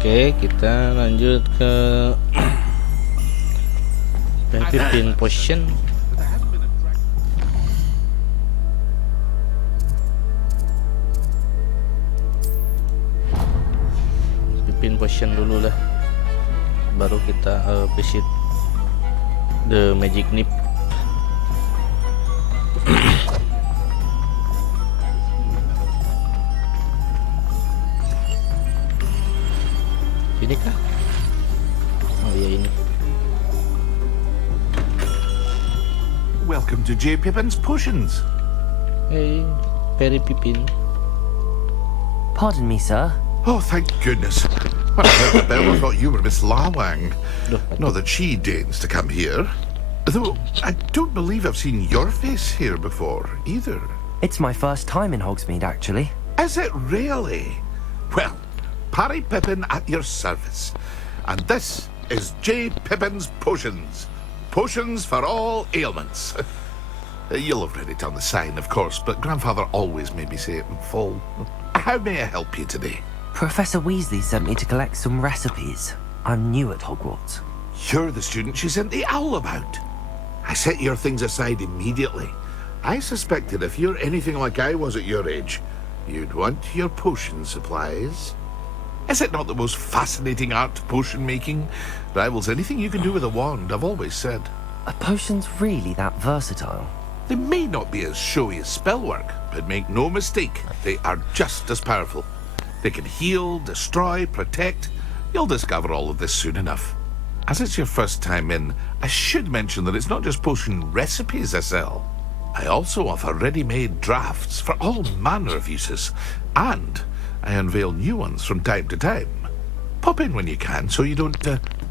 Oke, kita lanjut ke pin potion. Pin potion dulu lah, baru kita visit the magic nip. Ini kah? Oh iya ini. Welcome to J. Pippin's Potions. Hey, Perry Pippin. Pardon me, sir. Oh, thank goodness. When I heard the bell, I thought you were Miss Lawang. Not that she deigns to come here. Though I don't believe I've seen your face here before, either. It's my first time in Hogsmeade, actually. Is it really? Well, Parry Pippin at your service. And this is J. Pippin's Potions. Potions for all ailments. You'll have read it on the sign, of course, but Grandfather always made me say it in full. How may I help you today? Professor Weasley sent me to collect some recipes. I'm new at Hogwarts. You're the student she sent the owl about. I set your things aside immediately. I suspected if you're anything like I was at your age, you'd want your potion supplies. Is it not the most fascinating art, potion making? Rivals anything you can do with a wand, I've always said. Are potions really that versatile? They may not be as showy as spellwork, but make no mistake, they are just as powerful. They can heal, destroy, protect. You'll discover all of this soon enough. As it's your first time in, I should mention that it's not just potion recipes I sell. I also offer ready-made drafts for all manner of uses, and I unveil new ones from time to time. Pop in when you can so you don't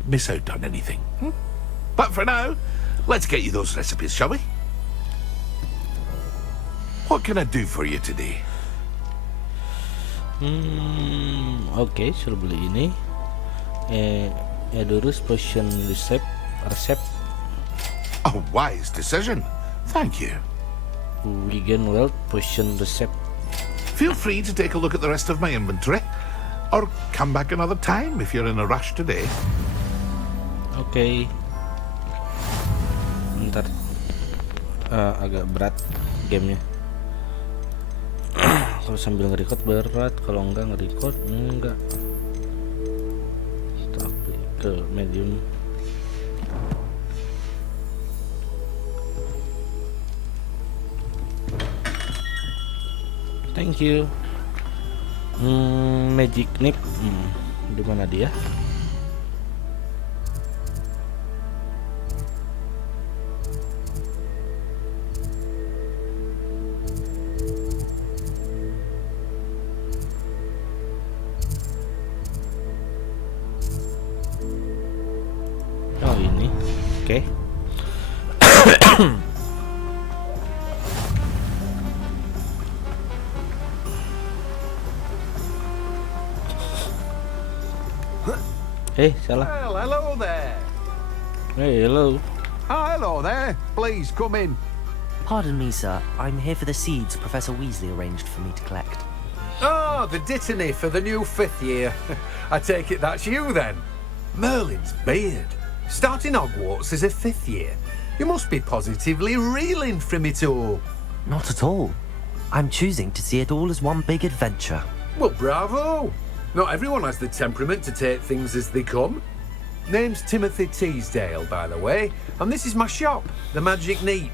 miss out on anything. But for now, let's get you those recipes, shall we? What can I do for you today? Oke, suruh beli ini. Edurus potion resep. A wise decision. Thank you. Wigan Wealth potion recipe. Feel free to take a look at the rest of my inventory, or come back another time if you're in a rush today. Oke. Ntar agak berat gamenya. Kalau sambil nge-record berat, kalau enggak nge-record enggak. Tapi ke medium. Thank you. Magic nip. Di mana dia? Oh ini. Oke. Salah. Well, hello there. Hey, hello. Hello there. Please come in. Pardon me, sir. I'm here for the seeds Professor Weasley arranged for me to collect. Oh, the dittany for the new 5th year. I take it that's you then. Merlin's beard. Starting Hogwarts as a 5th year. You must be positively reeling from it all. Not at all. I'm choosing to see it all as one big adventure. Well, bravo. Not everyone has the temperament to take things as they come. Name's Timothy Teasdale, by the way, and this is my shop, the Magic Neep.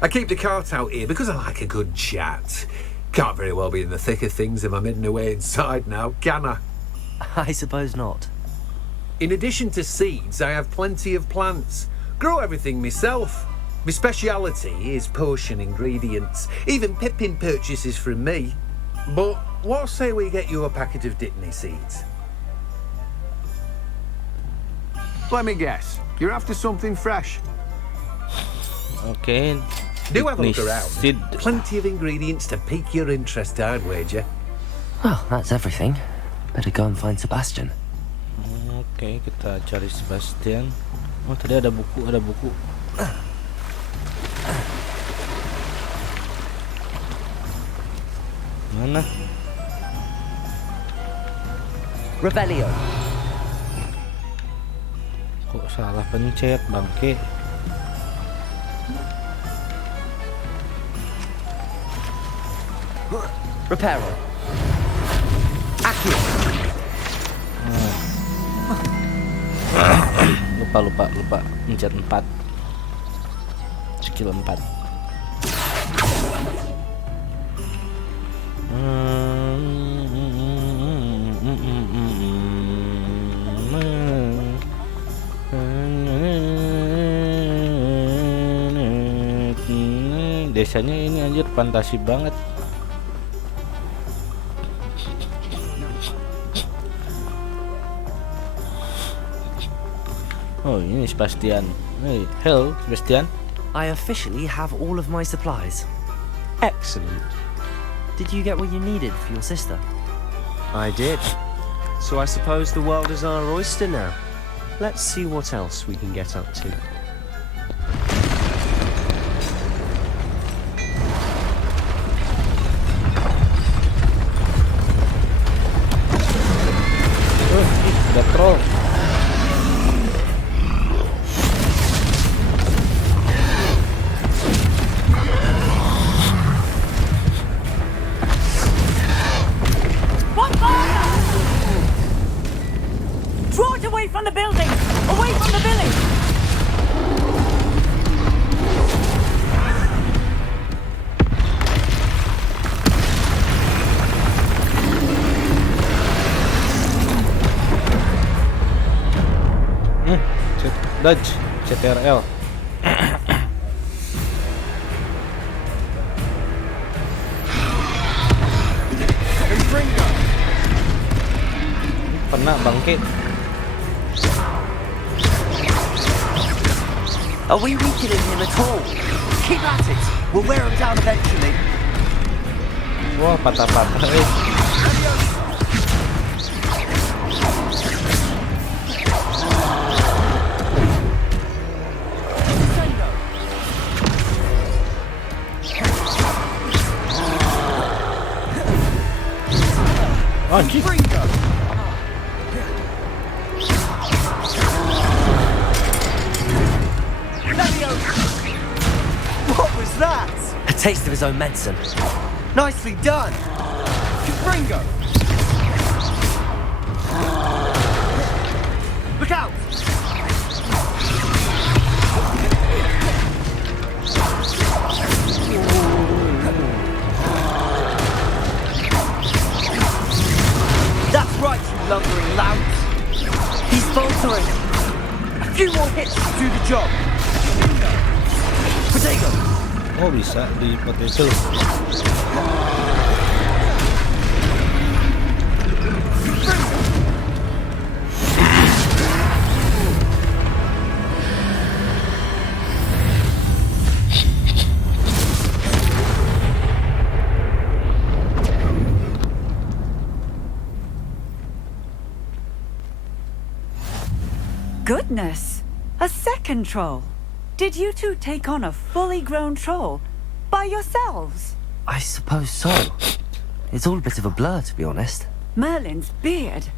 I keep the cart out here because I like a good chat. Can't very well be in the thick of things if I'm hidden away inside now, can I? I suppose not. In addition to seeds, I have plenty of plants. Grow everything myself. My speciality is potion ingredients. Even Pippin purchases from me. But what say we get you a packet of Dittany seeds? Let me guess. You're after something fresh. Okay. Do have a look around. Seed. Plenty of ingredients to pique your interest, I'd wager. Well, that's everything. Better go and find Sebastian. Oke, kita cari Sebastian. Oh, tadi ada buku, Mana? Rebellion. salah pencet bangke. Reparo. Accurate. Lupa pencet 4. Skill 4. Desanya ini anjir fantasi banget. Oh, ini Sebastian. Hey, hello, Sebastian. I officially have all of my supplies. Excellent. Did you get what you needed for your sister? I did. So I suppose the world is our oyster now. Let's see what else we can get up to. Ada troll. Draw it away from the building! Away from the village! Dodge, CTRL. Pernah bangke. Are we weakening him at all? Keep at it. We'll wear him down eventually. Wah, patah-patah. Oh, anjing. What was that? A taste of his own medicine. Nicely done. Gringo. Look out. That's right, you lumbering lout. He's faltering. A few more hits to do the job. Potato. Oh, bisa di potato. Goodness! A second troll! Did you two take on a fully grown troll by yourselves? I suppose so. It's all a bit of a blur, to be honest. Merlin's beard.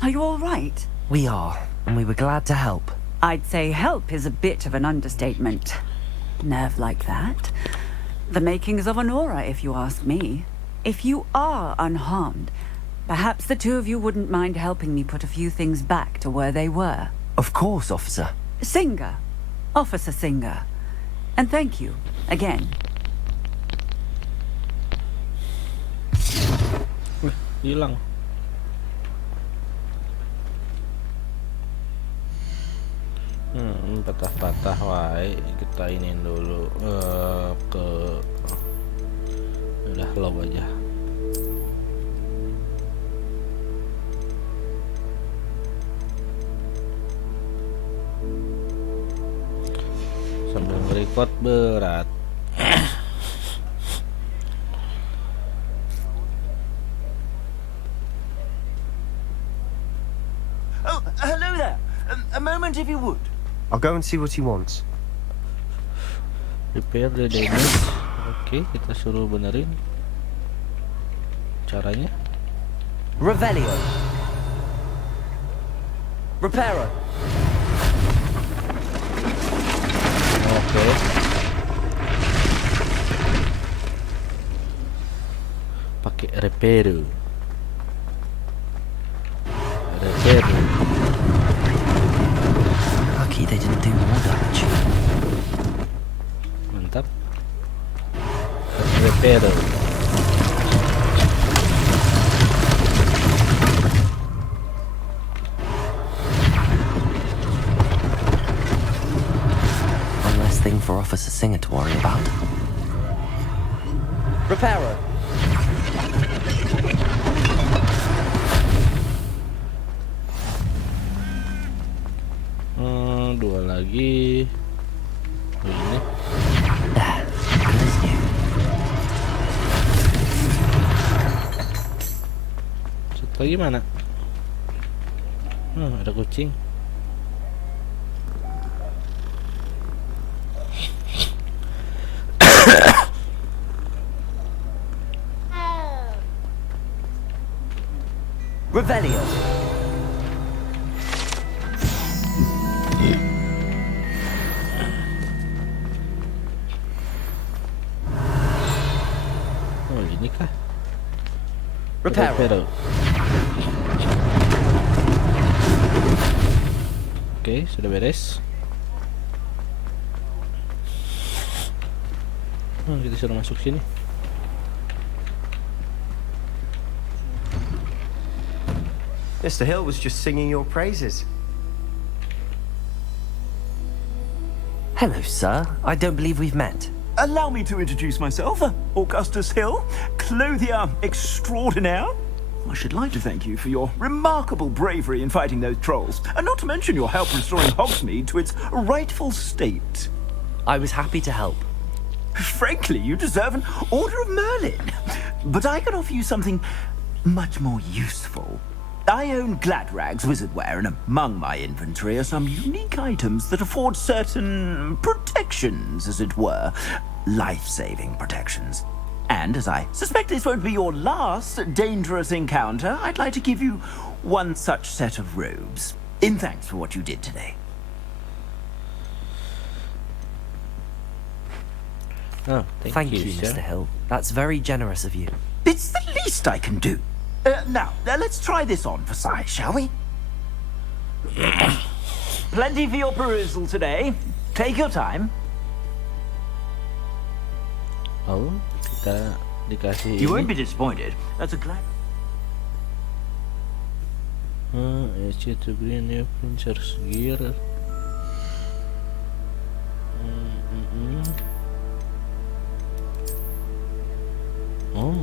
Are you all right? We are, and we were glad to help. I'd say help is a bit of an understatement. Nerve like that. The makings of an aura, if you ask me. If you are unharmed, perhaps the two of you wouldn't mind helping me put a few things back to where they were. Of course, officer. Singer. Officer Singer. And thank you, again. Hilang. Patah-patah wae. Kita iniin dulu ke udah low aja. Sambil record berat. Oh, hello there. A moment if you would. I'll go and see what he wants. Repair the damage. Oke, kita suruh benerin. Caranya? Revelio. Reparo. Oke. Pakai repero. Lucky they didn't do more damage. Mantap. Repero. One less thing for Officer Singer to worry about. Reparo. Dua lagi. Oh, ini. Good as new. Satu lagi mana? Ada kucing. Revelio. Oh, ini kah? Reparo. Repero. Oke, sudah beres. Kita sudah masuk sini. Mr. Hill was just singing your praises. Hello, sir. I don't believe we've met. Allow me to introduce myself, Augustus Hill, clothier extraordinaire. I should like to thank you for your remarkable bravery in fighting those trolls, and not to mention your help restoring Hogsmeade to its rightful state. I was happy to help. Frankly, you deserve an Order of Merlin. But I can offer you something much more useful. I own Gladrag's wizardware, and among my inventory are some unique items that afford certain protections, as it were. Life-saving protections. And as I suspect this won't be your last dangerous encounter, I'd like to give you one such set of robes, in thanks for what you did today. Oh, Thank you, sir. Mr. Hill. That's very generous of you. It's the least I can do. Now, let's try this on for size, shall we? Plenty for your perusal today. Take your time. Oh, kita dikasih You ini. won't be disappointed. That's a glad. It's yet to be new Princer's gear. Oh.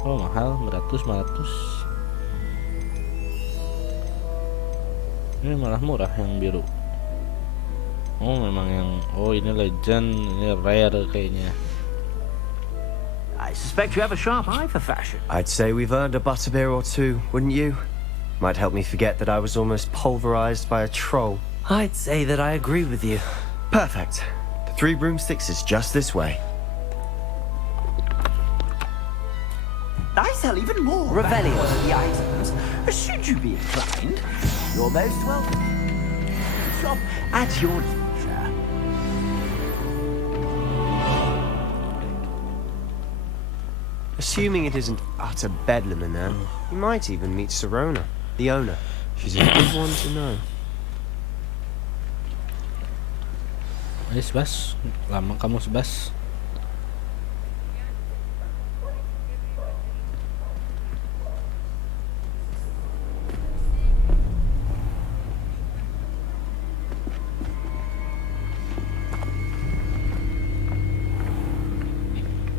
Oh, mahal, 100. Ini malah murah yang biru. Oh, memang yang ini legend, ini rare kayaknya. I suspect you have a sharp eye for fashion. I'd say we've earned a butterbeer or two, wouldn't you? Might help me forget that I was almost pulverized by a troll. I'd say that I agree with you. Perfect. The 3 broomsticks is just this way. I sell even more Revelio. the items. Should you be inclined, you're most welcome. Shop at your leisure. Assuming it isn't utter bedlam in there, you might even meet Serona, the owner. She's a good one to know. Ayo Sebas, lama kamu Sebas.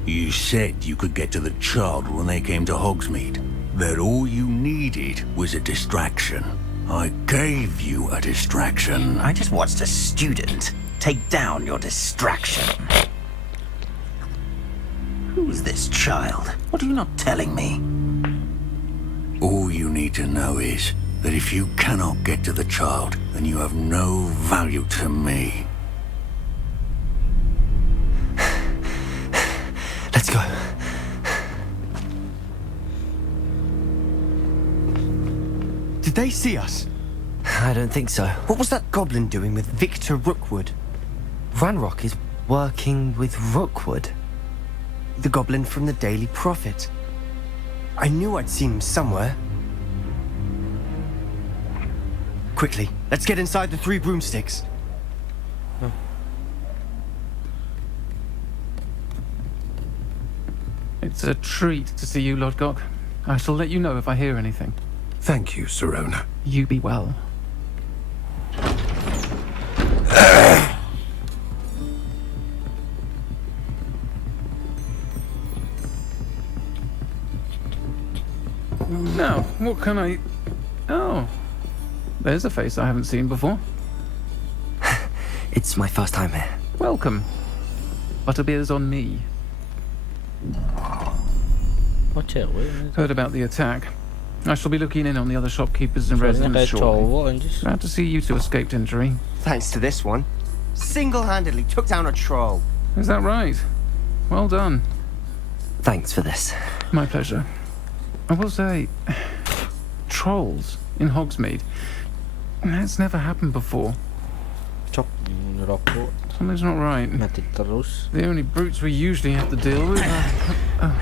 You said you could get to the child when they came to Hogsmeade. That all you needed was a distraction. I gave you a distraction. I just watched a student take down your distraction. Who's this child? What are you not telling me? All you need to know is that if you cannot get to the child, then you have no value to me. Let's go. Did they see us? I don't think so. What was that goblin doing with Victor Rookwood? Ranrock is working with Rookwood. The goblin from the Daily Prophet. I knew I'd seen him somewhere. Quickly, let's get inside the 3 broomsticks. It's a treat to see you, Lodgok. I shall let you know if I hear anything. Thank you, Serona. You be well. Now, what can I... Oh, there's a face I haven't seen before. It's my first time here. Welcome. Butterbeer's on me. Watch out, wait. Heard about the attack. I shall be looking in on the other shopkeepers and Soalnya residents kayak shortly. cowok anjir. Glad to see you two escaped injury. Thanks to this one. Single-handedly took down a troll. Is that right? Well done. Thanks for this. My pleasure. I will say, trolls in Hogsmeade. That's never happened before. Cok ngerokok Something's not right. mati terus. The only brutes we usually have to deal with are...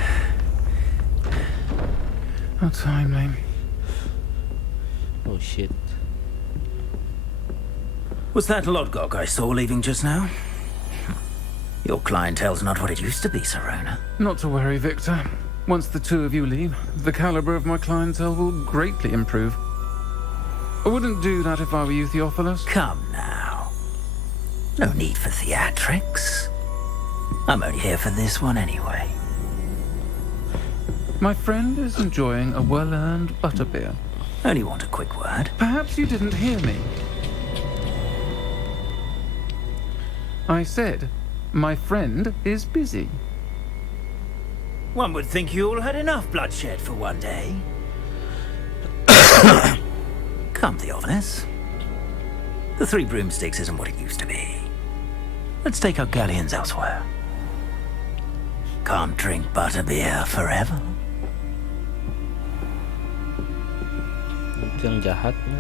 How timely. Oh shit. Was that Lodgok I saw leaving just now? Your clientele's not what it used to be, Serona. Not to worry, Victor. Once the two of you leave, the caliber of my clientele will greatly improve. I wouldn't do that if I were you, Theophilus. Come now. No need for theatrics. I'm only here for this one anyway. My friend is enjoying a well-earned butterbeer. Only want a quick word. Perhaps you didn't hear me. I said, my friend is busy. One would think you all had enough bloodshed for one day. Come, Theophilus. The 3 broomsticks isn't what it used to be. Let's take our galleons elsewhere. Can't drink butterbeer forever. Itu yang jahatnya.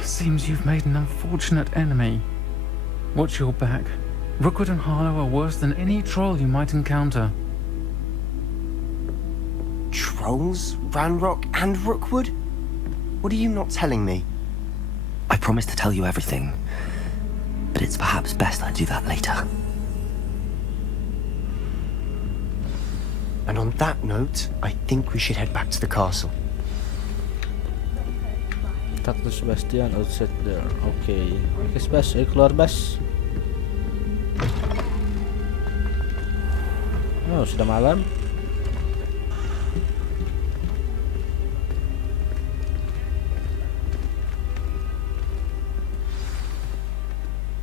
Seems you've made an unfortunate enemy. Watch your back. Rookwood and Harlow are worse than any troll you might encounter. Trolls? Ranrock and Rookwood? What are you not telling me? I promise to tell you everything, but it's perhaps best I do that later. And on that note, I think we should head back to the castle. Talk to Sebastian outside there. Oke, Bas, ayo keluar Bas. Oh, sudah malam.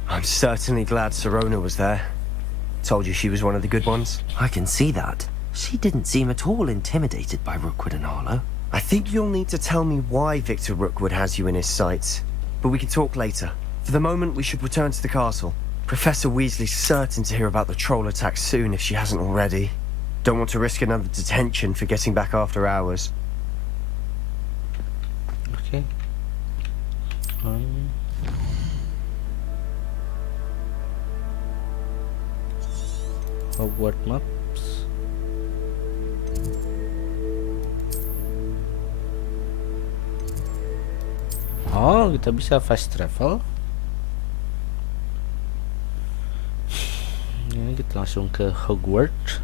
I'm certainly glad Serona was there. Told you she was one of the good ones. I can see that. She didn't seem at all intimidated by Rookwood and Harlow. I think you'll need to tell me why Victor Rookwood has you in his sights. But we can talk later. For the moment, we should return to the castle. Professor Weasley's certain to hear about the troll attack soon if she hasn't already. Don't want to risk another detention for getting back after hours. Oke. Hogwarts maps. Oh, kita bisa fast travel. Ini kita langsung ke Hogwarts.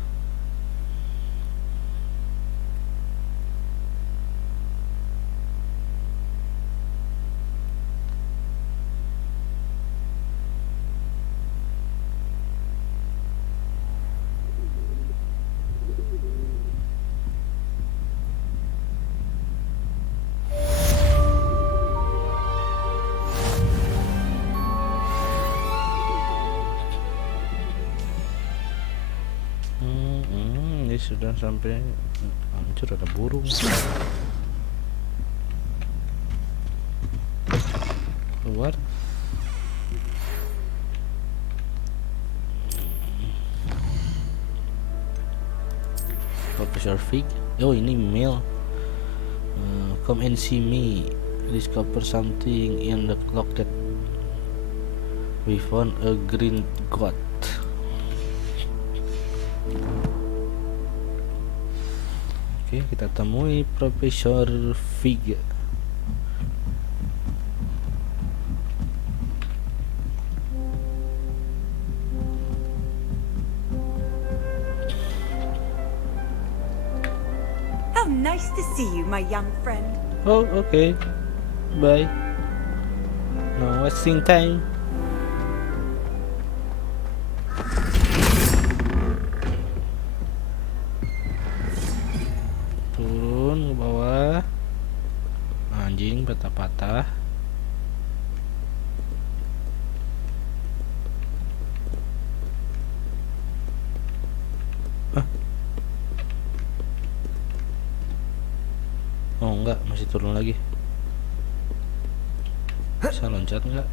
Ini sudah sampai. Hancur, ada burung. Keluar. Professor Fig. Oh, ini mail. Come and see me. Discover something in the closet. We found a green goat. Oke, kita temui Profesor Fig. How nice to see you, my young friend. Oh, okay. Bye. No wasting time. Turun ke bawah. Anjing patah-patah. Oh enggak, masih turun lagi. Bisa loncat enggak?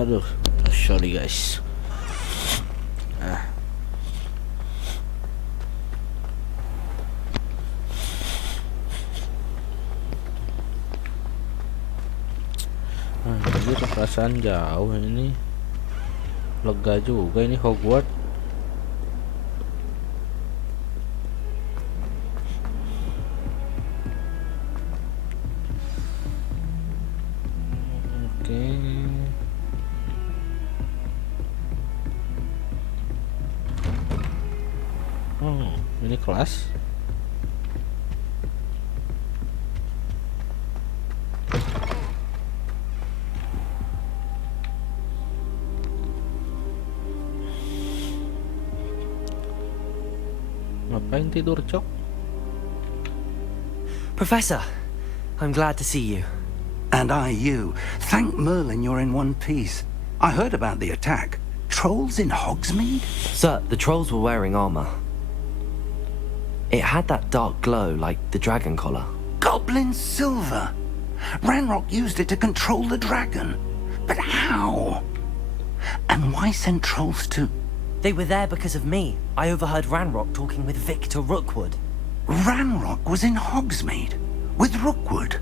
Aduh, sorry guys. Jadi perasaan jauh ini. Lega juga ini Hogwarts. Ini kelas. Ngapain tidur, Cok? Professor, I'm glad to see you. And I you. Thank Merlin you're in one piece. I heard about the attack. Trolls in Hogsmeade? Sir, the trolls were wearing armor. It had that dark glow like the dragon collar. Goblin silver. Ranrock used it to control the dragon. But how? And why send trolls to... They were there because of me. I overheard Ranrock talking with Victor Rookwood. Ranrock was in Hogsmeade? With Rookwood?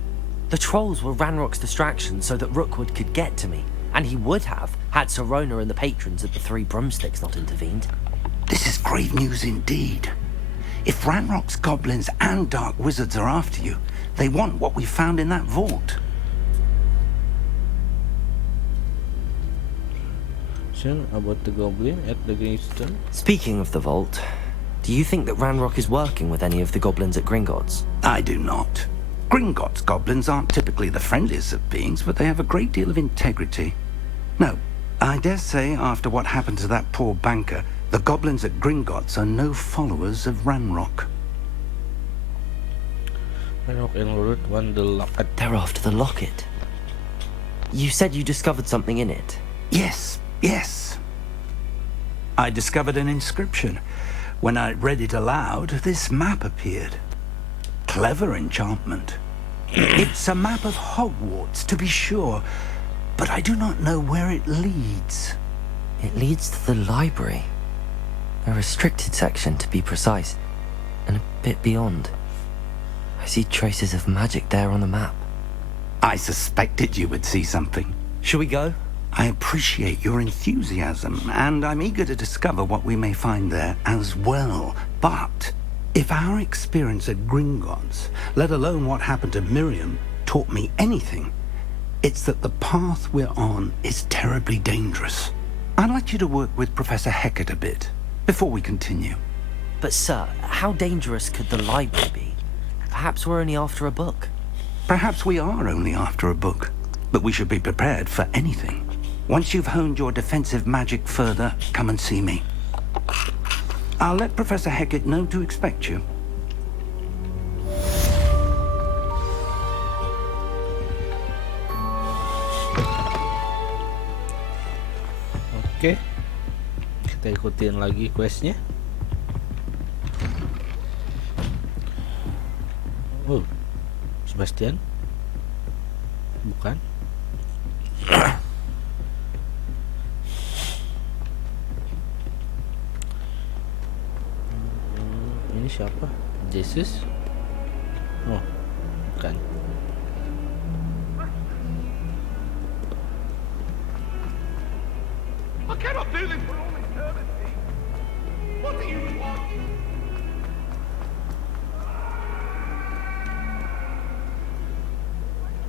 The trolls were Ranrock's distraction so that Rookwood could get to me. And he would have, had Sirona and the patrons at the Three Broomsticks not intervened. This is grave news indeed. If Ranrock's goblins and dark wizards are after you, they want what we found in that vault. About the goblin at the gravestone. Speaking of the vault, do you think that Ranrock is working with any of the goblins at Gringotts? I do not. Gringotts goblins aren't typically the friendliest of beings, but they have a great deal of integrity. No, I dare say after what happened to that poor banker, the goblins at Gringotts are no followers of Ranrock. Ranrock and Root won the locket. They're after the locket. You said you discovered something in it. Yes. I discovered an inscription. When I read it aloud, this map appeared. Clever enchantment. It's a map of Hogwarts, to be sure, but I do not know where it leads. It leads to the library. A restricted section, to be precise, and a bit beyond. I see traces of magic there on the map. I suspected you would see something. Shall we go? I appreciate your enthusiasm, and I'm eager to discover what we may find there as well. But if our experience at Gringotts, let alone what happened to Miriam, taught me anything, it's that the path we're on is terribly dangerous. I'd like you to work with Professor Hecat a bit before we continue. But sir, how dangerous could the library be? Perhaps we're only after a book. Perhaps we are only after a book, but we should be prepared for anything. Once you've honed your defensive magic further, come and see me. I'll let Professor Hecat know to expect you. Oke, kita ikutin lagi questnya. Oh, Sebastian? Bukan? Ini siapa? Jesus? Oh, bukan. I cannot do this for all eternity. What do you want?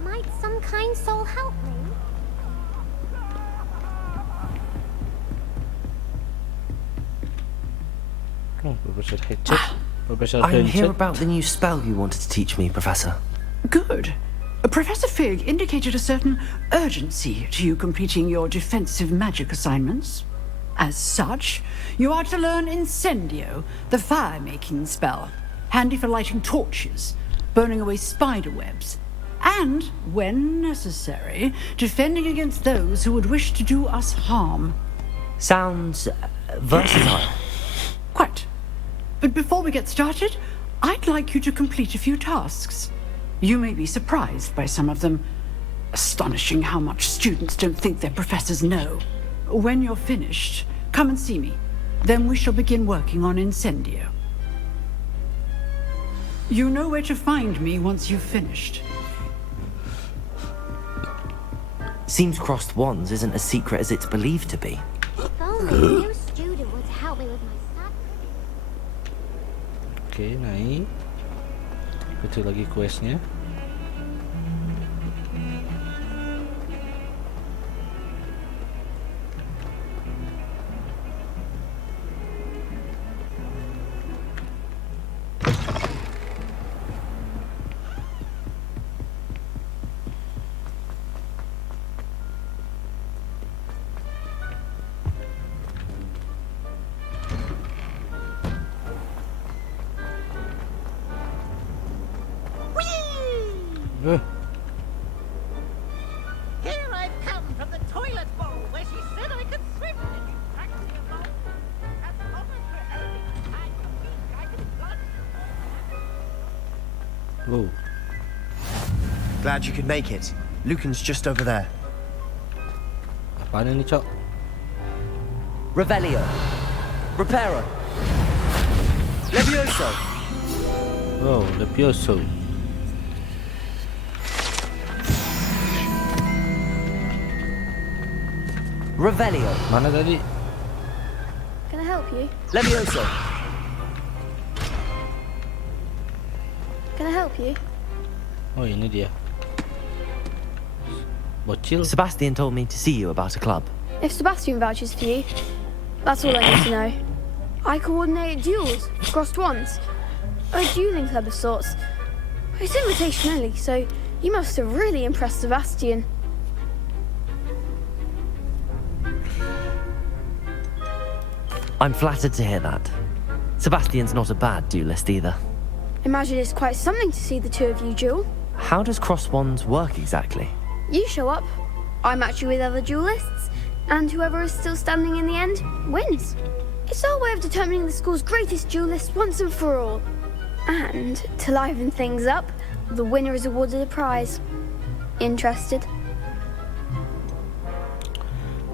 Might some kind soul help me? Oh, Professor Hecat. Professor I'm Hecat. here about the new spell you wanted to teach me, Professor. Good. Professor Fig indicated a certain urgency to you completing your defensive magic assignments. As such, you are to learn Incendio, the fire-making spell, handy for lighting torches, burning away spider webs, and, when necessary, defending against those who would wish to do us harm. Sounds versatile. Quite. But before we get started, I'd like you to complete a few tasks. You may be surprised by some of them. Astonishing how much students don't think their professors know. When you're finished, come and see me. Then we shall begin working on Incendio. You know where to find me once you've finished. Seems crossed wands isn't as secret as it's believed to be. If only a new student were to help me with my stuff. Oke, naik. Kecil lagi questnya. Here I've come from the toilet bowl where she said I could swim. If you practice me along, as often for anything I think I can plunge. Whoa. Glad you could make it. Lucan's just over there. Apaan ini, Cok? Revelio. Reparo. Levioso. Oh, Levioso. Revelio. Mana tadi? Can I help you? Levioso. Can I help you? Oh, ini dia. Bocil. Sebastian told me to see you about a club. If Sebastian vouches for you, that's all I need to know. I coordinate duels, crossed wands, a dueling club of sorts. It's invitation only, so you must have really impressed Sebastian. I'm flattered to hear that. Sebastian's not a bad duelist either. Imagine it's quite something to see the two of you duel. How does cross wands work exactly? You show up, I match you with other duelists, and whoever is still standing in the end wins. It's our way of determining the school's greatest duelist once and for all. And to liven things up, the winner is awarded a prize. Interested?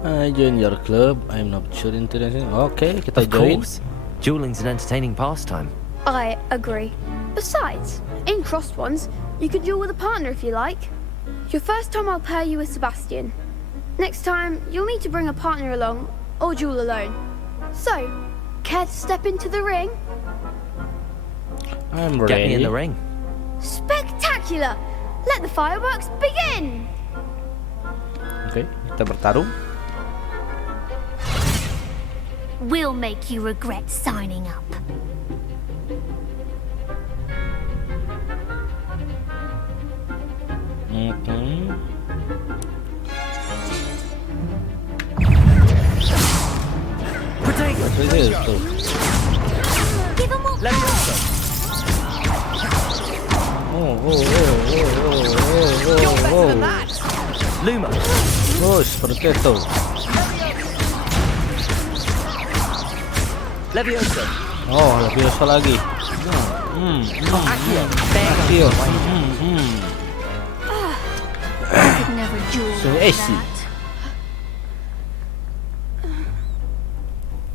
I join your club. I'm not sure interested. Okay, kita Of join. course. Dueling's an entertaining pastime. I agree. Besides, in crossed ones, you could duel with a partner if you like. Your first time I'll pair you with Sebastian. Next time, you'll need to bring a partner along, or duel alone. So, care to step into the ring? I'm Get ready. me in the ring. Spectacular! Let the fireworks begin! Oke, kita bertarung. We'll make you regret signing up. Potato. Luma. Oh, seperti itu. Levioso. Oh, Levioso lagi. Akio. I could never duel So like easy. that.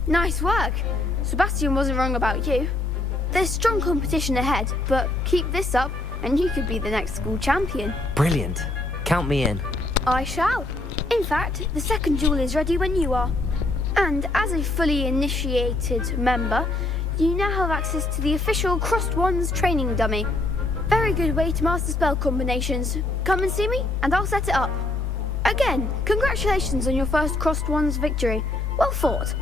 Nice work. Sebastian wasn't wrong about you. There's strong competition ahead, but keep this up and you could be the next school champion. Brilliant. Count me in. I shall. In fact, the second duel is ready when you are. And as a fully initiated member, you now have access to the official Crossed Wands training dummy. Very good way to master spell combinations. Come and see me, and I'll set it up. Again, congratulations on your first Crossed Wands victory. Well fought.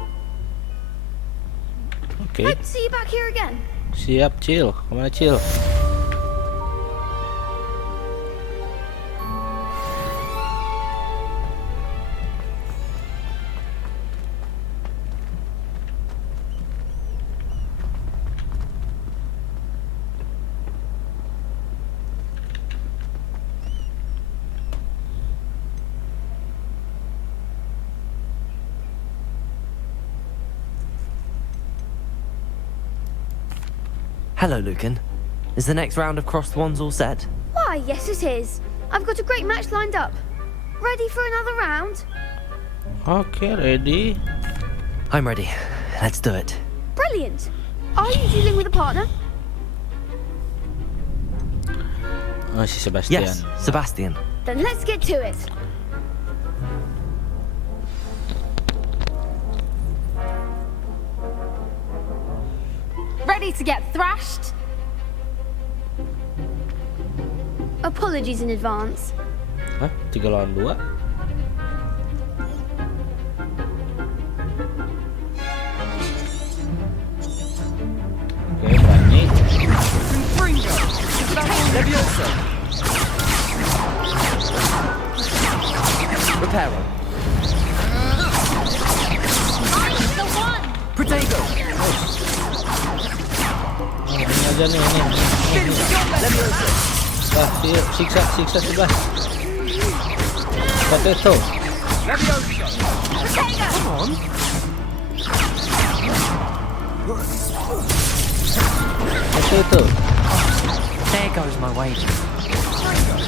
Oke. Hope to see you back here again. Siap, Cil. Kemana, Cil? Hello, Lucan. Is the next round of Crossed Wands all set? Why, yes it is. I've got a great match lined up. Ready for another round? Oke, ready. I'm ready. Let's do it. Brilliant. Are you dealing with a partner? Oh, si Sebastian. Yes, Sebastian. Then let's get to it. Ready to get thrashed? Apologies in advance. Hah? 3 lawan 2? Oke, berani. Levioso. Reparo. Protego. Ini aja nih, ini. Levioso. Siksa sebelah. Potato. Levioso. Come on. Potato. There goes my wage.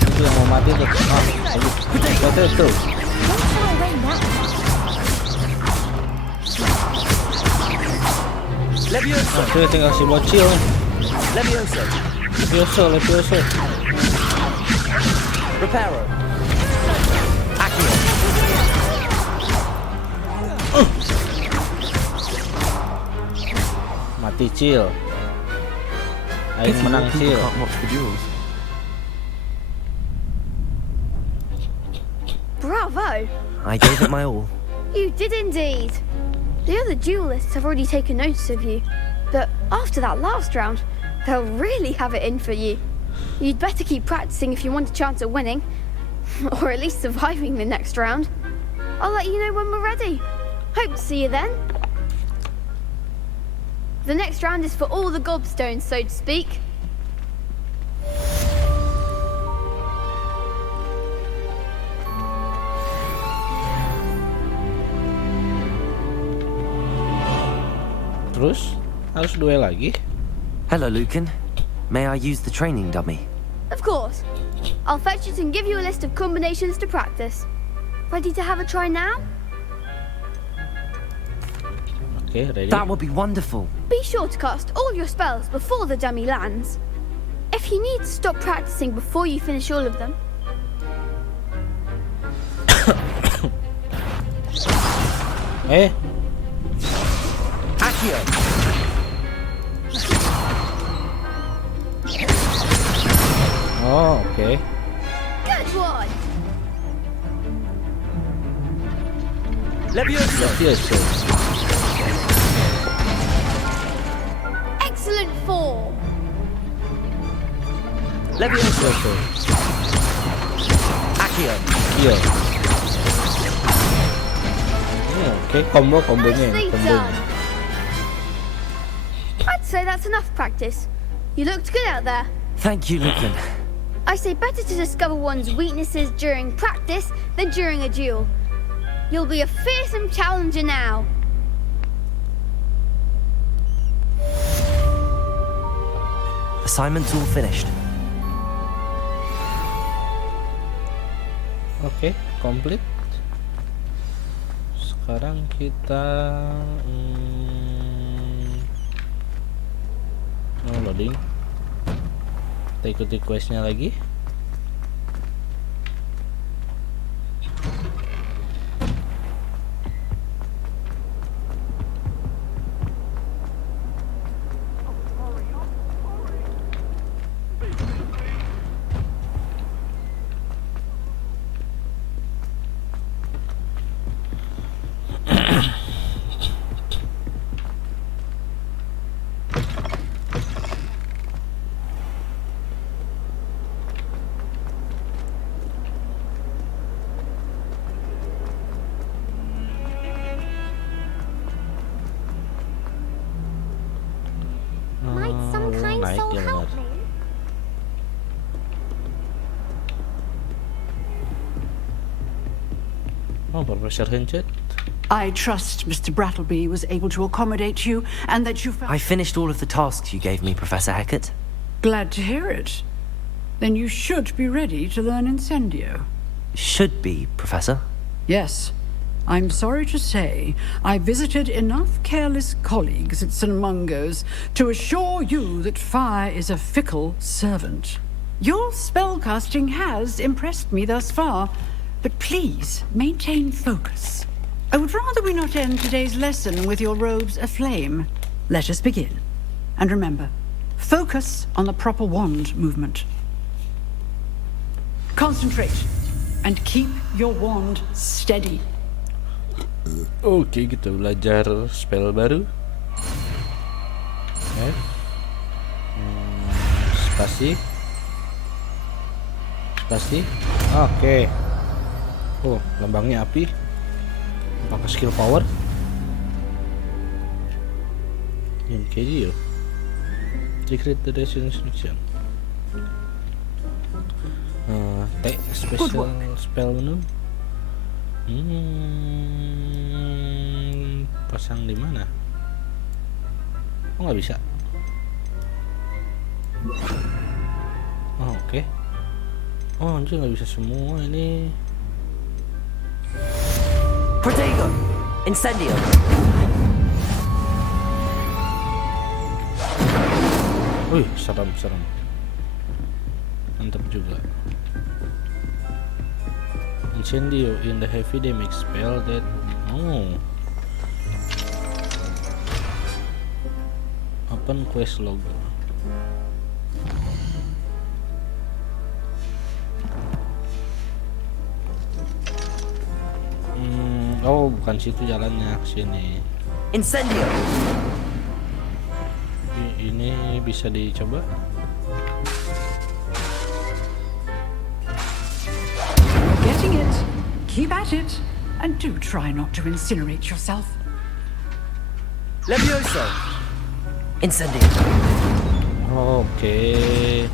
Itu yang mau mati tuh. Potato. Levioso. Nah, tinggal si bocil. Levioso. Levioso. Reparo. Accio. Mati, Cil. Aing menang, Cil. Bravo! I gave it my all. You did indeed. The other duelists have already taken notice of you, but after that last round, they'll really have it in for you. You'd better keep practicing if you want a chance at winning, or at least surviving the next round. I'll let you know when we're ready. Hope to see you then. The next round is for all the gobstones, so to speak. Terus harus duel lagi. Hello, Lucan. May I use the training dummy? Of course. I'll fetch it and give you a list of combinations to practice. Ready to have a try now? Okay, ready. That would be wonderful. Be sure to cast all your spells before the dummy lands. If you need to stop practicing before you finish all of them. Accio. Oh, okay. Good one. Levioso. Excellent form. Levioso. Accio. Iya. Oke, kombonya. Nicely done. I'd say that's enough practice. You looked good out there. Thank you, Lupin. I say better to discover one's weaknesses during practice than during a duel. You'll be a fearsome challenger now. Assignment's all finished. Oke, complete. Sekarang kita loading. Kita ikuti questnya lagi. Might some kind naik soul ya help benar. me? Oh, Professor Hinchet. I trust Mr. Brattleby was able to accommodate you and that you found... I finished all of the tasks you gave me, Professor Hecat. Glad to hear it. Then you should be ready to learn Incendio. Should be, Professor. Yes. I'm sorry to say I visited enough careless colleagues at St. Mungo's to assure you that fire is a fickle servant. Your spellcasting has impressed me thus far, but please maintain focus. I would rather we not end today's lesson with your robes aflame. Let us begin. And remember, focus on the proper wand movement. Concentrate and keep your wand steady. Oke, kita belajar spell baru. F spasi. Oke. Oh, lambangnya api. Pakai skill power. Yang keji yo. Secret destination. T special spell menu. Pasang di mana? Oh, nggak bisa. Oh, oke. Oh, anjir nggak bisa semua ini. Protego! Incendio! Wih, serem. Mantap juga. Incendio in the heavy damage spell that open quest log. Oh, bukan situ jalannya, ke sini. Incendio. Ini bisa dicoba. Getting it. Keep at it. And do try not to incinerate yourself. Levioso. Incendio. Oke.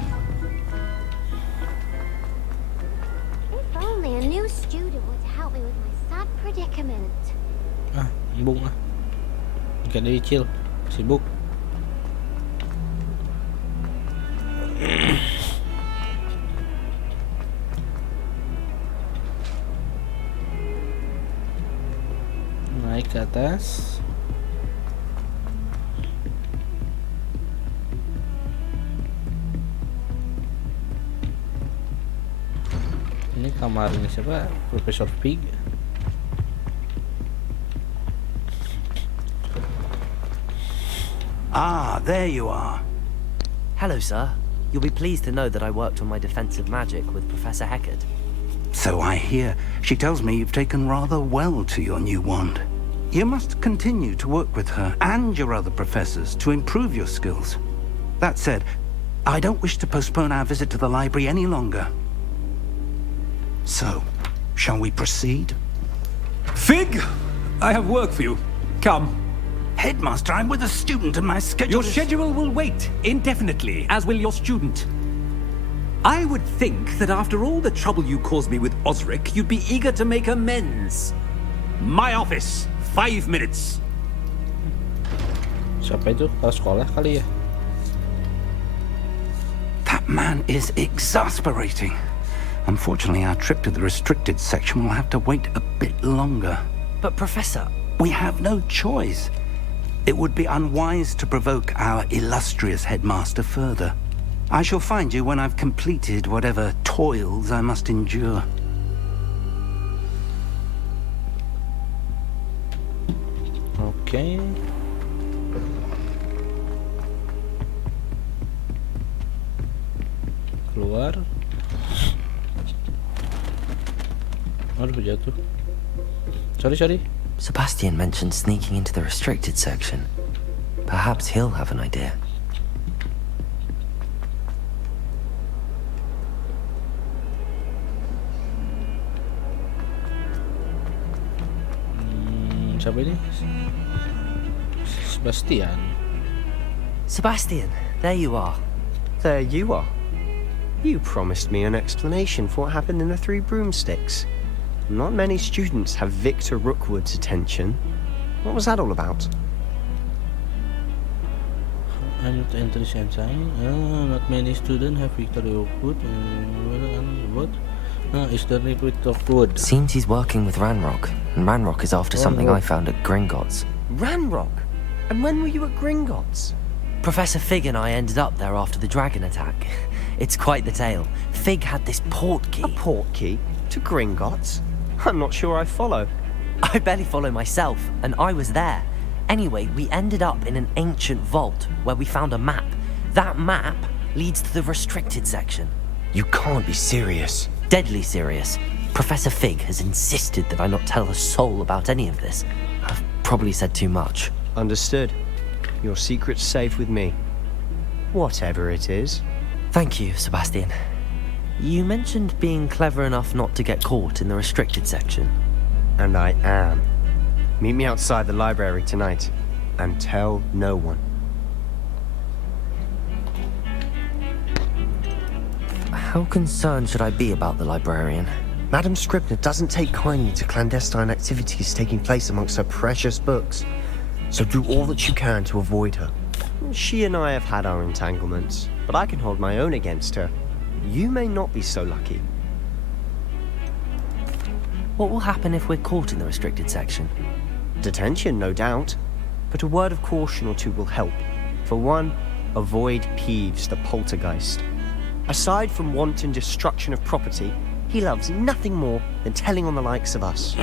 If only a new student would help me with my sad predicament. Embung Gak ada Icil, sibuk. Naik ke atas. Ini kamarnya siapa? Profesor Pig. Ah, there you are. Hello, sir. You'll be pleased to know that I worked on my defensive magic with Professor Hecat. So I hear. She tells me you've taken rather well to your new wand. You must continue to work with her and your other professors to improve your skills. That said, I don't wish to postpone our visit to the library any longer. So, shall we proceed? Fig, I have work for you. Come. Headmaster, I'm with a student and my schedule Your schedule will wait indefinitely, as will your student. I would think that after all the trouble you caused me with Osric, you'd be eager to make amends. My office, 5 minutes. Siapa itu? Kepala sekolah kali ya? That man is exasperating. Unfortunately, our trip to the restricted section will have to wait a bit longer. But Professor... We have no choice. It would be unwise to provoke our illustrious headmaster further. I shall find you when I've completed whatever toils I must endure. Okay. Keluar. Aduh, jatuh. Sorry. Sebastian mentioned sneaking into the restricted section. Perhaps he'll have an idea. Siapa ini? Sebastian. Sebastian, there you are. There you are. You promised me an explanation for what happened in the Three Broomsticks. Not many students have Victor Rookwood's attention. What was that all about? I'm not interested in not many students have Victor Rookwood. What? Is the liquid of wood? Seems he's working with Ranrock, and Ranrock is after something I found at Gringotts. Ranrock? And when were you at Gringotts? Professor Fig and I ended up there after the dragon attack. It's quite the tale. Fig had this port key. A port key? To Gringotts? I'm not sure I follow. I barely follow myself, and I was there. Anyway, we ended up in an ancient vault where we found a map. That map leads to the restricted section. You can't be serious. Deadly serious. Professor Fig has insisted that I not tell a soul about any of this. I've probably said too much. Understood. Your secret's safe with me. Whatever it is. Thank you, Sebastian. You mentioned being clever enough not to get caught in the restricted section. And I am. Meet me outside the library tonight, and tell no one. How concerned should I be about the librarian? Madam Scribner doesn't take kindly to clandestine activities taking place amongst her precious books, so do all that you can to avoid her. She and I have had our entanglements, but I can hold my own against her. You may not be so lucky. What will happen if we're caught in the restricted section? Detention, no doubt. But a word of caution or two will help. For one, avoid Peeves, the poltergeist. Aside from wanton destruction of property, he loves nothing more than telling on the likes of us.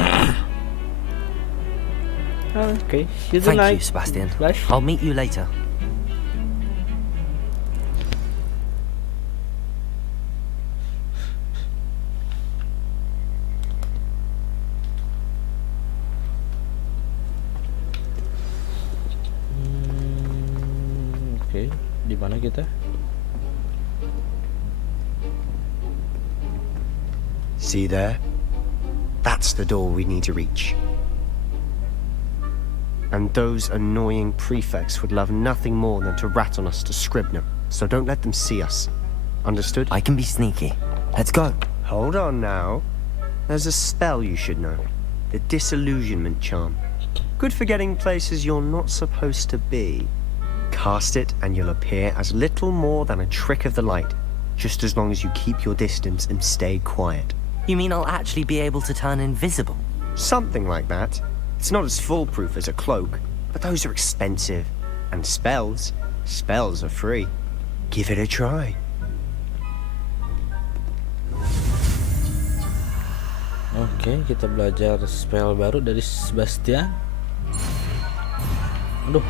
Okay. Thank you, Sebastian. I'll meet you later. Oke, di mana kita? See there? That's the door we need to reach. And those annoying prefects would love nothing more than to rat on us to Scribner, so don't let them see us. Understood? I can be sneaky. Let's go. Hold on now. There's a spell you should know. The Disillusionment Charm. Good for getting places you're not supposed to be. Cast it and you'll appear as little more than a trick of the light, just as long as you keep your distance and stay quiet. You mean I'll actually be able to turn invisible? Something like that. It's not as foolproof as a cloak, but those are expensive. And spells are free. Give it a try. Oke, kita belajar spell baru dari Sebastian. Aduh.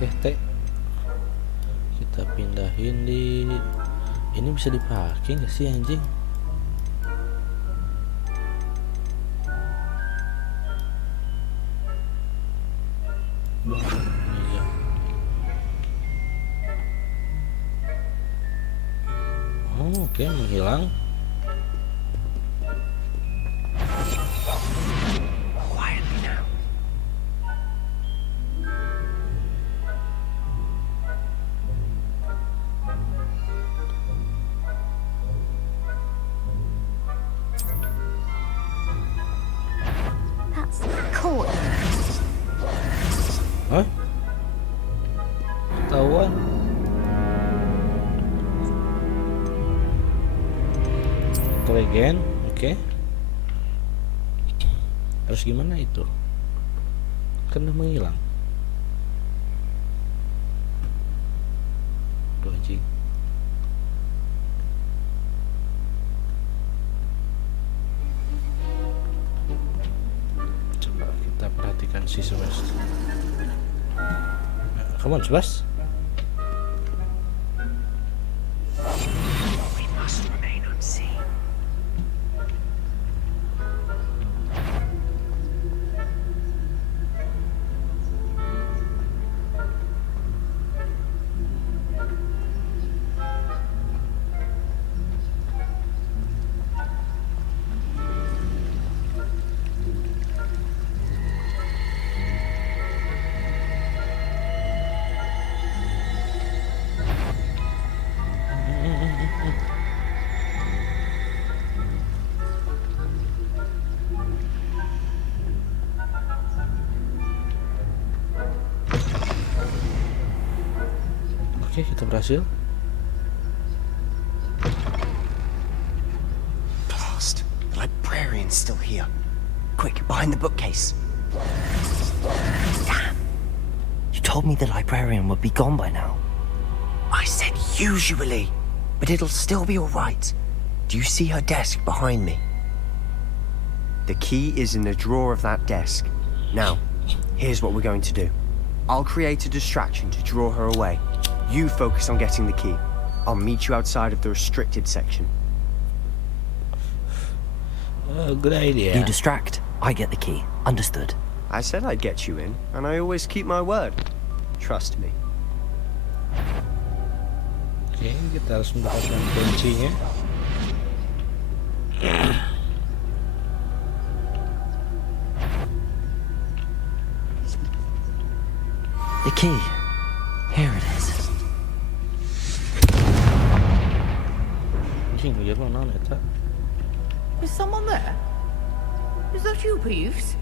Oke, kita pindahin di ini, bisa dipakai nggak sih anjing? Iya. Oke, menghilang. That's cool. Hah? Ketahuan. Try again. Oke. Harus gimana itu? Kan udah menghilang. Duh, anjing. Coba kita perhatikan si Sebas. Come on, Sebas. We must remain unseen. Oke, kita berhasil. Blast! The librarian's still here. Quick, behind the bookcase. Damn. You told me the librarian would be gone by now. I said usually, but it'll still be alright. Do you see her desk behind me? The key is in the drawer of that desk. Now, here's what we're going to do. I'll create a distraction to draw her away. You focus on getting the key. I'll meet you outside of the restricted section. Good idea. You distract, I get the key. Understood. I said I'd get you in, and I always keep my word. Trust me. Oke, kita harus mendapatkan kuncinya. The key. Here it is. Anjing, lihat lo naon eta. Is someone there? Is that you, Peeves?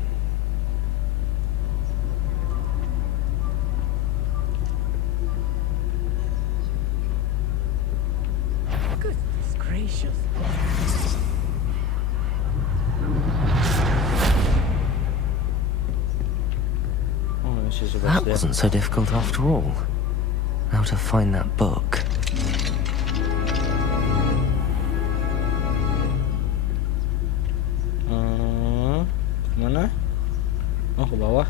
Goodness gracious. That wasn't so difficult after all. How to find that book. Kemana? Oh, ke bawah.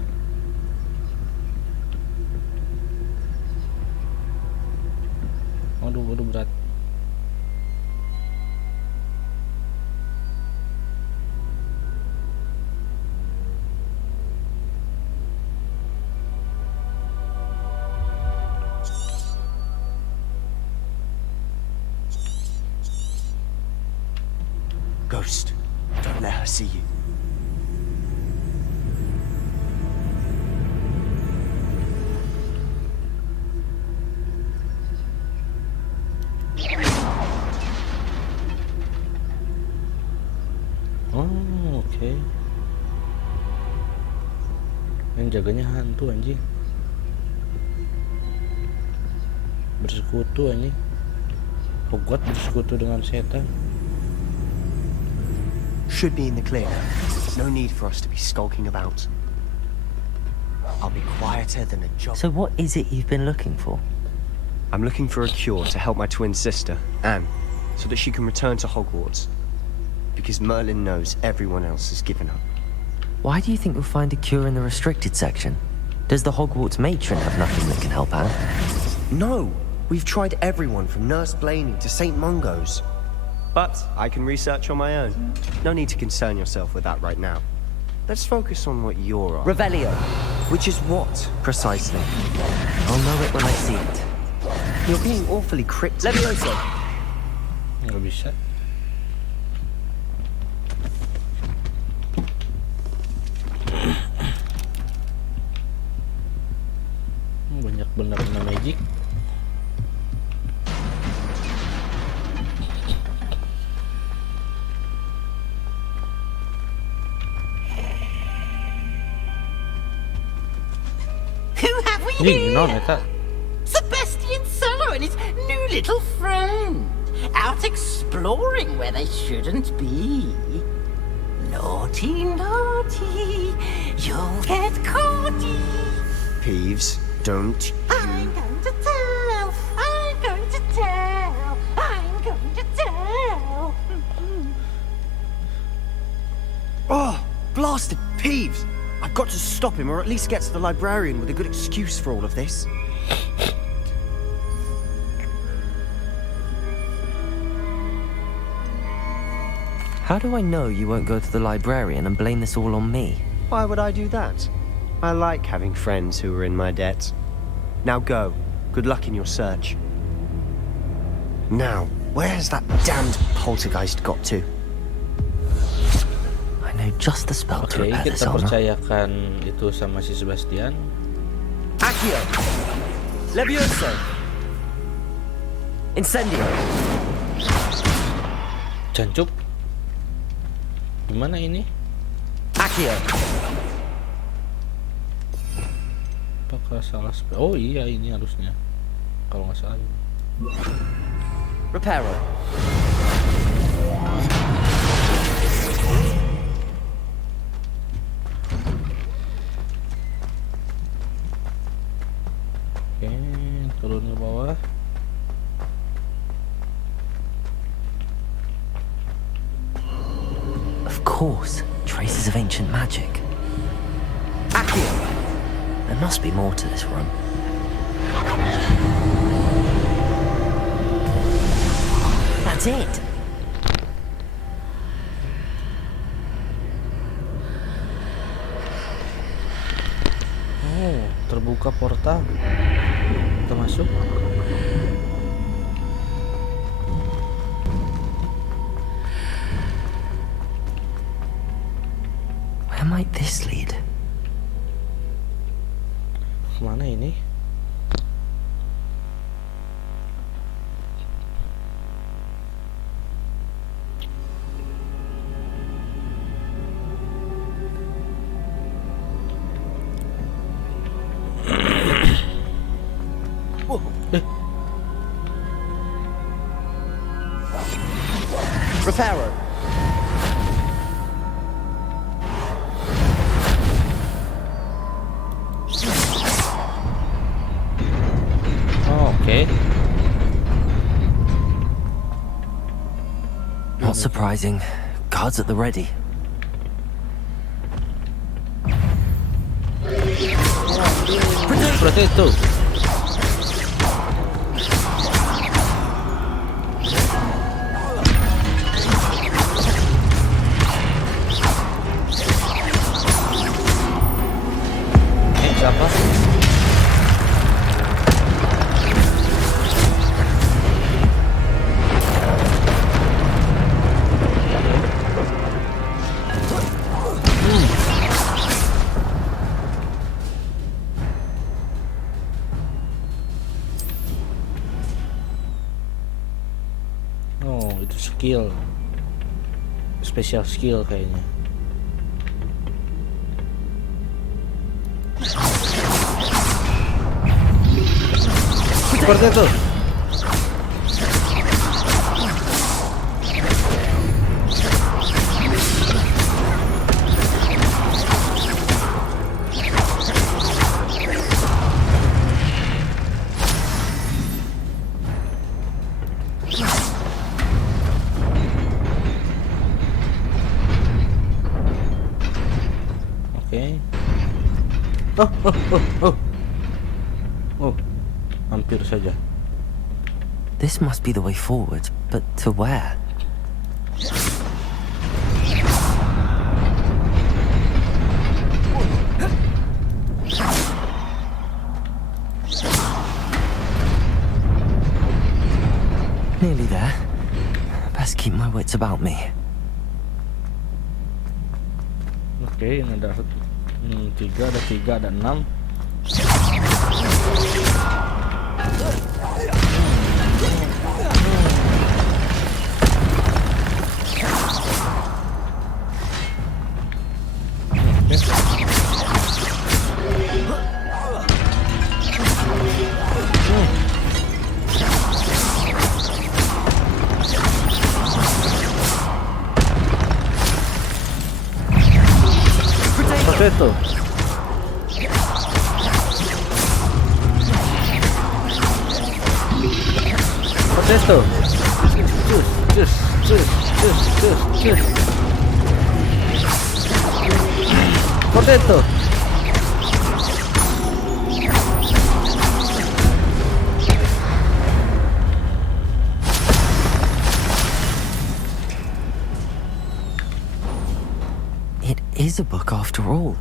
Waduh, berat. Ghost, don't let her see you. Oh, oke. Yang jaganya hantu anjing. Bersekutu anjing. Hogwarts bersekutu dengan setan. Should be in the clear. No need for us to be skulking about. I'll be quieter than a job. So what is it you've been looking for? I'm looking for a cure to help my twin sister, Anne, so that she can return to Hogwarts. Because Merlin knows everyone else has given up. Why do you think we'll find a cure in the restricted section? Does the Hogwarts matron have nothing that can help Anne? No! We've tried everyone from Nurse Blaney to St. Mungo's. But I can research on my own. No need to concern yourself with that right now. Let's focus on what you're on. Revelio. Which is what, precisely? I'll know it when I see it. You're being awfully cryptic. Levioso. Nggak bisa. Banyak bener kena magic. Who have we Ih, non here? eta. Sebastian Solo and his new little friend. Out exploring where they shouldn't be. Naughty, naughty. You'll get caughty. Peeves, don't. I'm going to tell. I'm going to tell. I'm going to tell. Oh, blasted Peeves! I've got to stop him, or at least get to the librarian with a good excuse for all of this. How do I know you won't go to the librarian and blame this all on me? Why would I do that? I like having friends who are in my debt. Now go. Good luck in your search. Now, where has that damned poltergeist got to? I know just the spell to Oke, repair this kita armor. percayakan itu sama si Sebastian. Accio! Levioso! Incendio! Jancuk. Gimana ini? Accio! Apakah salah spell? Oh iya, ini harusnya. Kalau nggak salah. Reparo! Oke, turun ke bawah. Of course, traces of ancient magic. Accio! There must be more to this room. That's it! Oh, terbuka portal. Kita masuk. Where might this lead? Kemana ini? Reparo! Oh, oke. Not surprising. Guards at the ready. Seperti itu. Siapa? Oh, itu skill. Special skill kayaknya. Seperti itu. Oke. Oh, hampir saja. This must be the way forward, but to where? Nearly there. best keep my wits about me. Oke, ini ada 3, ada 6. Potato. Potato. Juice. Potato. It is a book after all.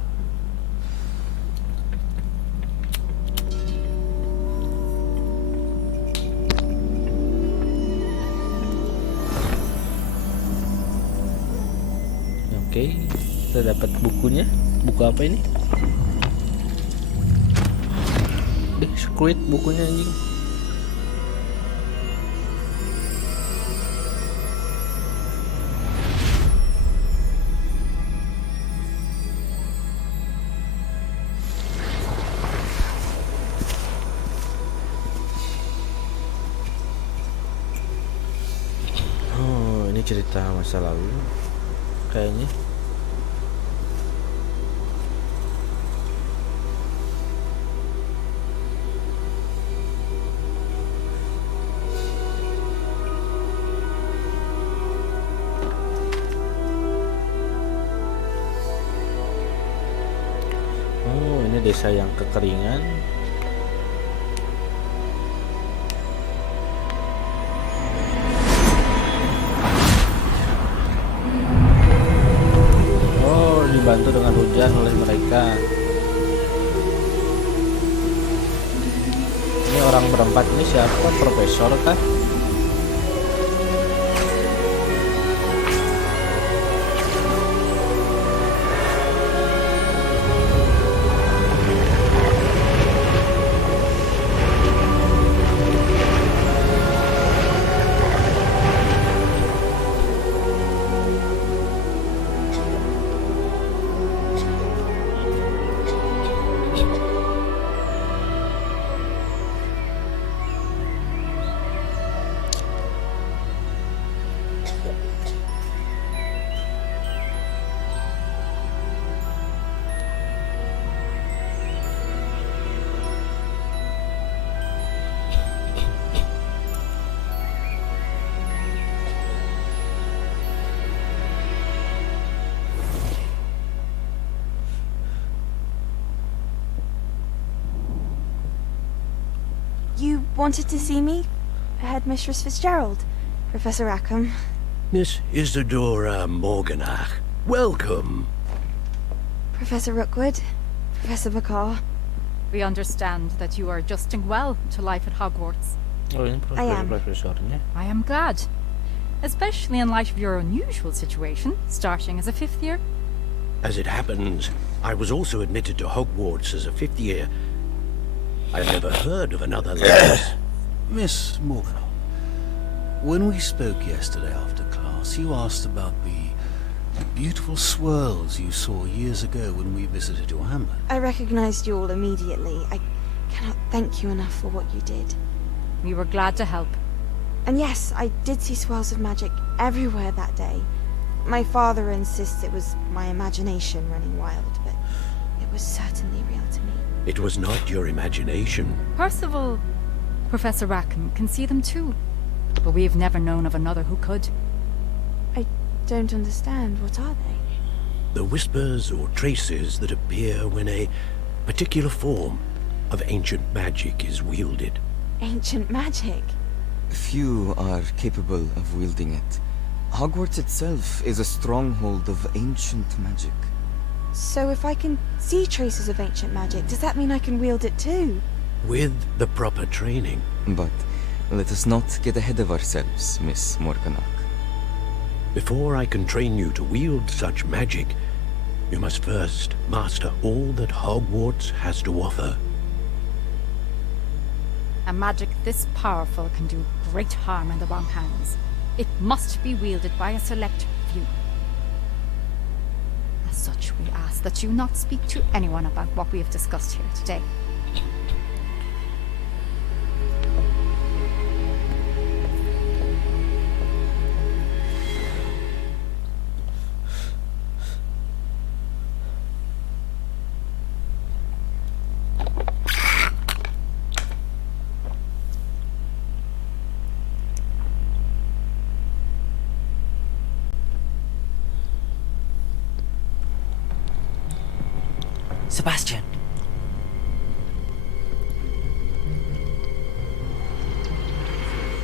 Oke, kita dapat bukunya. Buku apa ini? Squid bukunya anjing. Oh, ini cerita masa lalu kayaknya. Oh, ini desa yang kekeringan. Oh, dibantu dengan hujan oleh mereka. Ini orang berempat ini siapa? Profesor kah? You wanted to see me? Headmistress Fitzgerald, Professor Rackham. Miss Isadora Morganach, welcome. Professor Rookwood, Professor Bakar. We understand that you are adjusting well to life at Hogwarts. I am. I am glad. Especially in light of your unusual situation, starting as a 5th year. As it happens, I was also admitted to Hogwarts as a 5th year. I never heard of another like Miss Morgan, when we spoke yesterday after class, you asked about the beautiful swirls you saw years ago when we visited your hamlet. I recognized you all immediately. I cannot thank you enough for what you did. We were glad to help. And yes, I did see swirls of magic everywhere that day. My father insists it was my imagination running wild, but it was certainly real to me. It was not your imagination. Percival, Professor Rackham can see them too, but we have never known of another who could. I don't understand. What are they? The whispers or traces that appear when a particular form of ancient magic is wielded. Ancient magic? Few are capable of wielding it. Hogwarts itself is a stronghold of ancient magic. So if I can see traces of ancient magic, does that mean I can wield it too? With the proper training. But let us not get ahead of ourselves, Miss Morganach. Before I can train you to wield such magic, you must first master all that Hogwarts has to offer. A magic this powerful can do great harm in the wrong hands. It must be wielded by a select few. As such, we ask that you not speak to anyone about what we have discussed here today. Sebastian.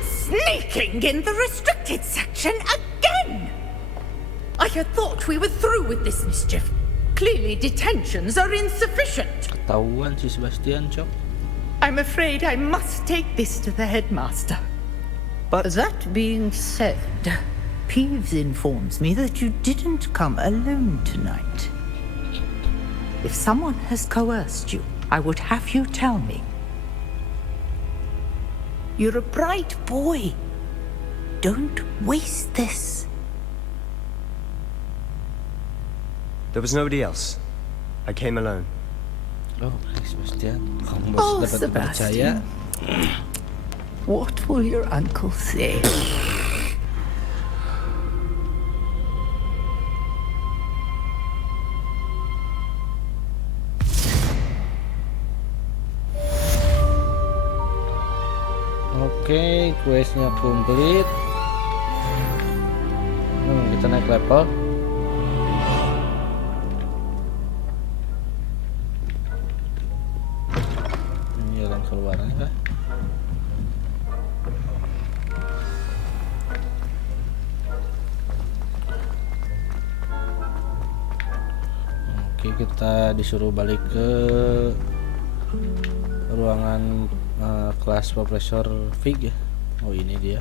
Sneaking in the restricted section again! I had thought we were through with this mischief. Clearly detentions are insufficient. Ketahuan si Sebastian, Cok. I'm afraid I must take this to the headmaster. But that being said, Peeves informs me that you didn't come alone tonight. If someone has coerced you, I would have you tell me. You're a bright boy. Don't waste this. There was nobody else. I came alone. Oh, Sebastian. Kamu Oh, dapat dipercaya. Sebastian. What will your uncle say? Oke, questnya komplit. Kita naik level. Ini jalan keluarnya kah? Oke, kita disuruh balik ke ruangan kelas Profesor Fig ya. Oh, ini dia.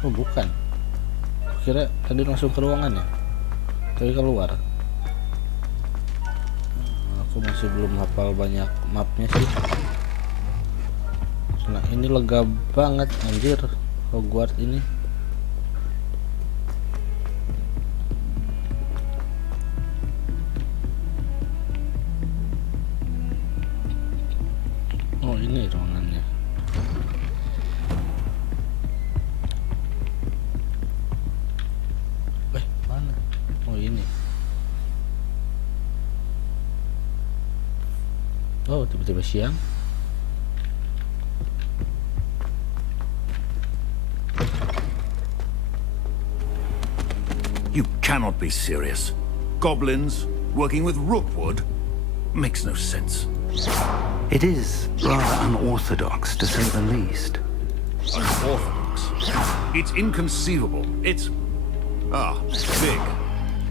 Oh, bukan. Kira tadi langsung ke ruangannya, tapi keluar. Aku masih belum hafal banyak mapnya sih. Nah, ini lega banget anjir Hogwarts ini. Oh, ini ruangannya. Mana? Oh, ini. Oh, tiba-tiba siang. You cannot be serious. Goblins working with Rookwood makes no sense. It is rather unorthodox, to say the least. Unorthodox? It's inconceivable. It's... Big.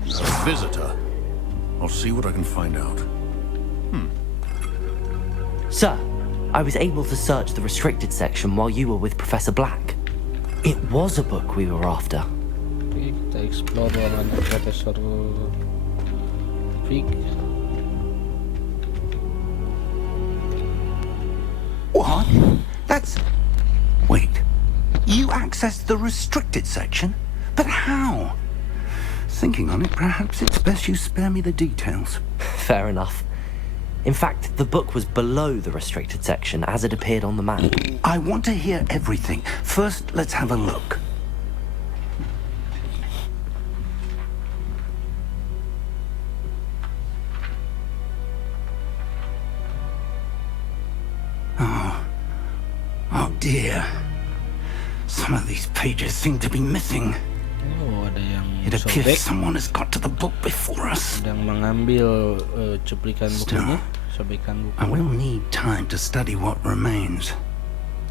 A visitor. I'll see what I can find out. Sir, I was able to search the restricted section while you were with Professor Black. It was a book we were after. Oke, kita explore ruangan Profesor Fig. What? That's... Wait. You accessed the restricted section? But how? Thinking on it, perhaps it's best you spare me the details. Fair enough. In fact, the book was below the restricted section as it appeared on the map. I want to hear everything. First, let's have a look. Oh dear. Some of these pages seem to be missing. Oh, ada yang It appears someone has got to the book before us. Sedang mengambil cuplikan bukunya, sobekan buku. I will need time to study what remains.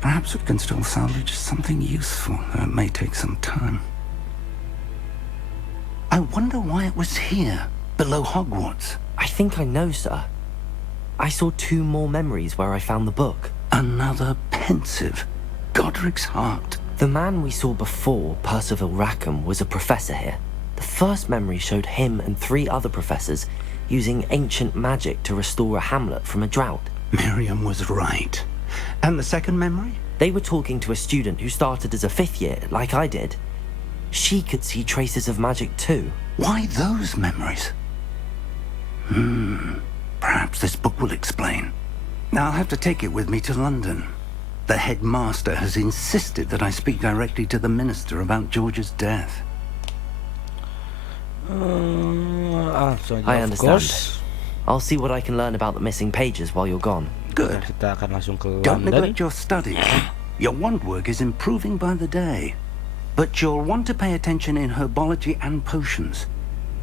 Perhaps we can still salvage something useful, though it may take some time. I wonder why it was here, below Hogwarts. I think I know, sir. I saw 2 more memories where I found the book. Another pensive. Godric's heart. The man we saw before, Percival Rackham, was a professor here. The first memory showed him and 3 other professors using ancient magic to restore a hamlet from a drought. Miriam was right. And the second memory? They were talking to a student who started as a 5th year, like I did. She could see traces of magic too. Why those memories? Perhaps this book will explain. Now I'll have to take it with me to London. The headmaster has insisted that I speak directly to the minister about George's death. I understand. I'll see what I can learn about the missing pages while you're gone. Good. Kita akan langsung ke Don't London. neglect your studies. Your wand work is improving by the day. But you'll want to pay attention in herbology and potions.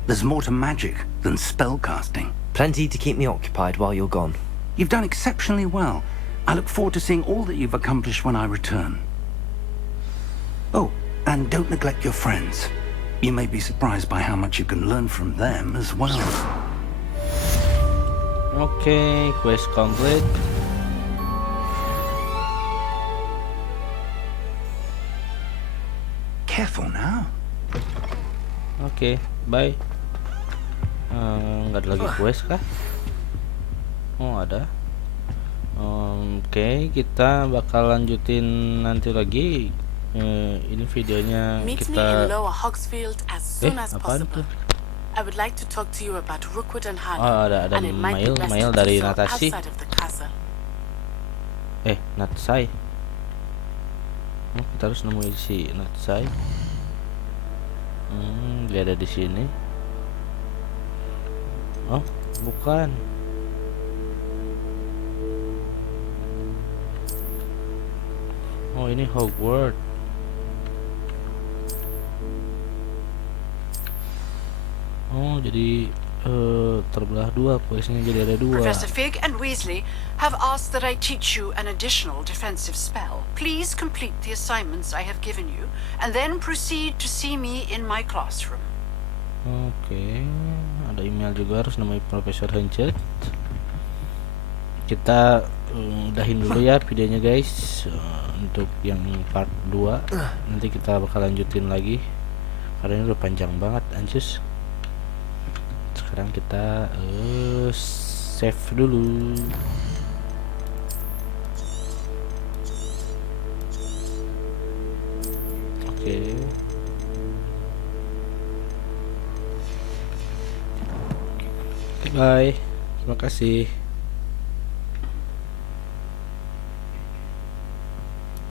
There's more to magic than spell casting. Plenty to keep me occupied while you're gone. You've done exceptionally well. I look forward to seeing all that you've accomplished when I return. Oh, and don't neglect your friends. You may be surprised by how much you can learn from them as well. Okay, quest complete. Careful now. Oke, bye. Nggak ada lagi quest kah? Oh, ada. Oke, kita bakal lanjutin nanti lagi. Ini videonya Meet me kita. in Lower Hogsfield as soon as apaan possible. tuh? I would like to talk to you about Rookwood and Harlem. Oh, ada and it might be best mail to dari do so Natasi. outside of the castle. Natsai. Kita harus nemuin si Natsai. Dia ada di sini. Oh, bukan. Oh, ini Hogwarts. Oh, jadi terbelah dua, questnya jadi ada 2. Professor Fig and Weasley have asked that I teach you an additional defensive spell. Please complete the assignments I have given you, and then proceed to see me in my classroom. Oke, ada email juga harus namanya Profesor Hancet. Kita udahin dulu ya videonya guys. Untuk yang part 2 nanti kita bakal lanjutin lagi karena ini udah panjang banget anjus. Sekarang kita save dulu. Oke. Bye. Terima kasih.